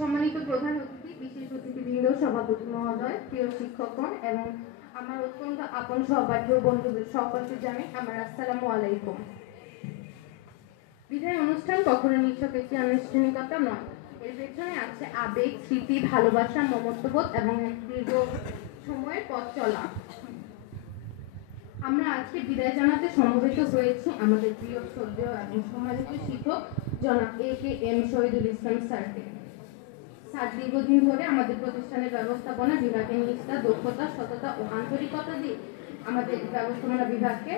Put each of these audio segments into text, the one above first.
সম্মানিত প্রধান অতিথি, বিশেষ অতিথিবৃন্দ, সভাপতি মহোদয়, প্রিয় শিক্ষকগণ এবং আমার অত্যন্ত আপন সহপাঠী ও বন্ধুদের সকলকে জানাই আমার আসসালামু আলাইকুম। বিদায় অনুষ্ঠান কখনো নিছক একটি আনুষ্ঠানিকতা নয়, এর পেছনে আছে আবেগ, স্মৃতি, ভালোবাসা, মমত্ববোধ এবং এক দীর্ঘ সময়ের পথ চলা। আমরা আজকে বিদায় জানাতে সমবেত হয়েছি আমাদের প্রিয় শ্রদ্ধেয় এবং সম্মানিত শিক্ষক জনাব AKM শহীদুল ইসলাম স্যারকে। স্যার দীর্ঘদিন ধরে আমাদের প্রতিষ্ঠানের ব্যবস্থাপনা বিভাগের নিষ্ঠা, দক্ষতা, সততা ও আন্তরিকতা দিয়ে আমাদের ব্যবস্থাপনা বিভাগকে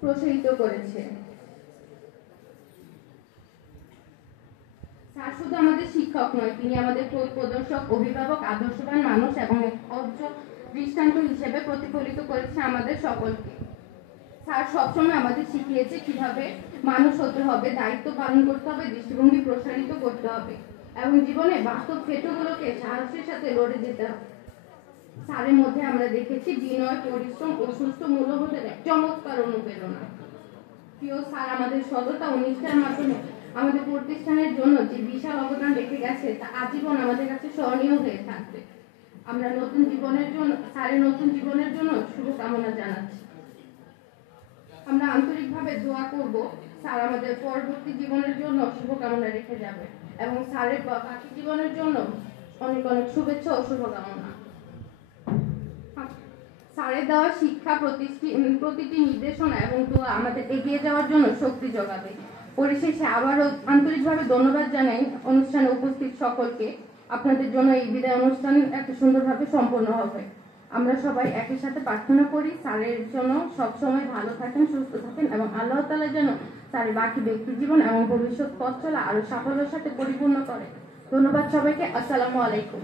প্রসারিত করেছে। স্যার শুধু আমাদের শিক্ষক নয়, তিনি আমাদের পথ প্রদর্শক, অভিভাবক, আদর্শবান মানুষ এবং এক দৃষ্টান্ত হিসেবে প্রতিফলিত করেছে আমাদের সকলকে। স্যার সবসময় আমাদের শিখিয়েছে কিভাবে মানুষ হতে হবে, দায়িত্ব পালন করতে হবে, দৃষ্টিভঙ্গি প্রসারিত করতে হবে এবং জীবনে বাস্তব ক্ষেত্রগুলোকে সাহসের সাথে লড়ে যেতে হবে। স্যারের মধ্যে আমরা দেখেছি বিনয়, পরিশ্রম ও সুষ্ঠু মূল্যবোধের এক চমৎকার অনুপ্রেরণা। প্রিয় স্যার আমাদের সততা ও নিষ্ঠার মাধ্যমে আমাদের প্রতিষ্ঠানের জন্য যে বিশাল অবদান রেখে গেছে তা আজীবন আমাদের কাছে স্মরণীয় হয়ে থাকবে। আমরা স্যারের নতুন জীবনের জন্য শুভকামনা জানাচ্ছি। আমরা আন্তরিকভাবে দোয়া করব স্যার আমাদের পরবর্তী জীবনের জন্য শুভকামনা রেখে যাবে এবং স্যারের বাকি জীবনের জন্য অনেক অনেক শুভেচ্ছা ও শুভকামনা। স্যারের দেওয়া শিক্ষা, প্রতিটি নির্দেশনা এবং দোয়া আমাদের এগিয়ে যাওয়ার জন্য শক্তি যোগাবে। পরিশেষে আবারও আন্তরিকভাবে ধন্যবাদ জানাই অনুষ্ঠানে উপস্থিত সকলকে। আপনাদের জন্য এই বিদায় অনুষ্ঠান এত সুন্দরভাবে সম্পন্ন হবে। আমরা সবাই একই সাথে প্রার্থনা করি স্যারের জন্য সবসময় ভালো থাকেন, সুস্থ থাকেন এবং আল্লাহ তাআলা যেন স্যারের বাকি ব্যক্তি জীবন এবং ভবিষ্যৎ পথ চলা আরো সাফল্যের সাথে পরিপূর্ণ করে। ধন্যবাদ সবাইকে। আসসালামু আলাইকুম।